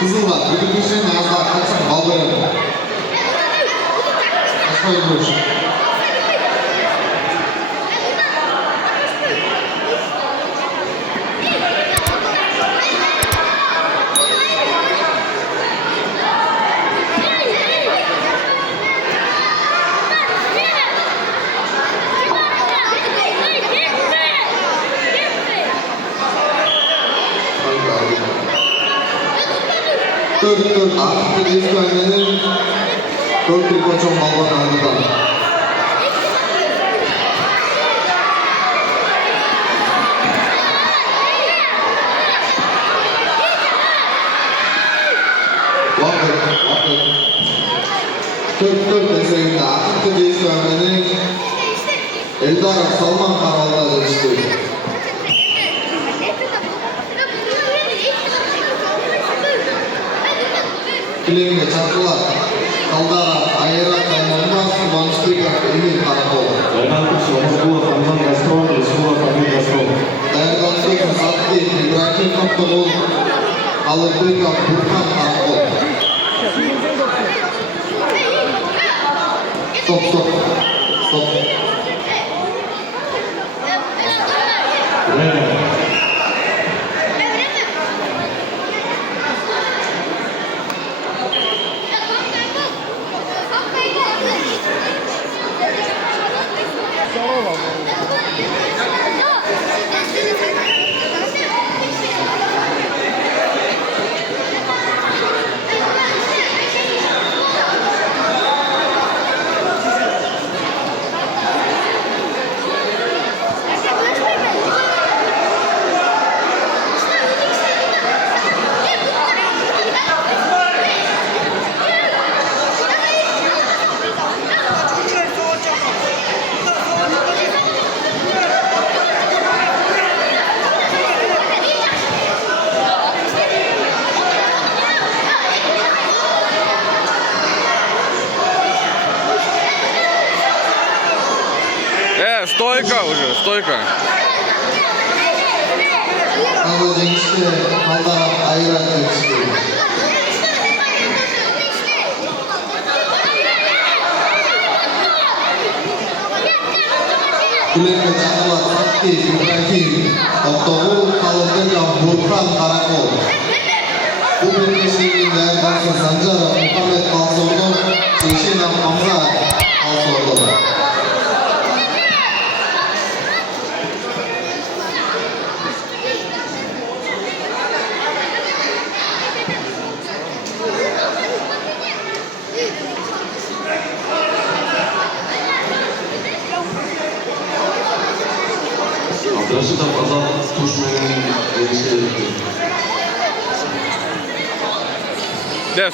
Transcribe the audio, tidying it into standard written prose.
Kızıllar, bütün kişinin ağzına kaçsak bal verelim. Açmayın bu işi. Dört artık ilk bölmenin 4 bir koçun balon aldılar. Vakit. 4 deseyinde artık ilk bölmenin Eldar Salman kanalında değişti. Filmine çarptılar. Kaldara, Ayera, Kaymanmaz, Manştırka, Emir Karakol. Dayandan Satki, İbrahim Kaptanol, Alıbırka, Burkan Karakol. Stop. Стойка. Ama işte Kaldara, Ayera değişti. Filmine çarptılar. Satki, İbrahim, Kaptanol, Alıbırka, Burkan Karakol. Bu bölgesinin değerlendirmesi Sancara, Muhammed Kalsordu, Yeşina Hamza Kalsordu. Arkadaşı da fazla tutuşmayan bir şey. Да,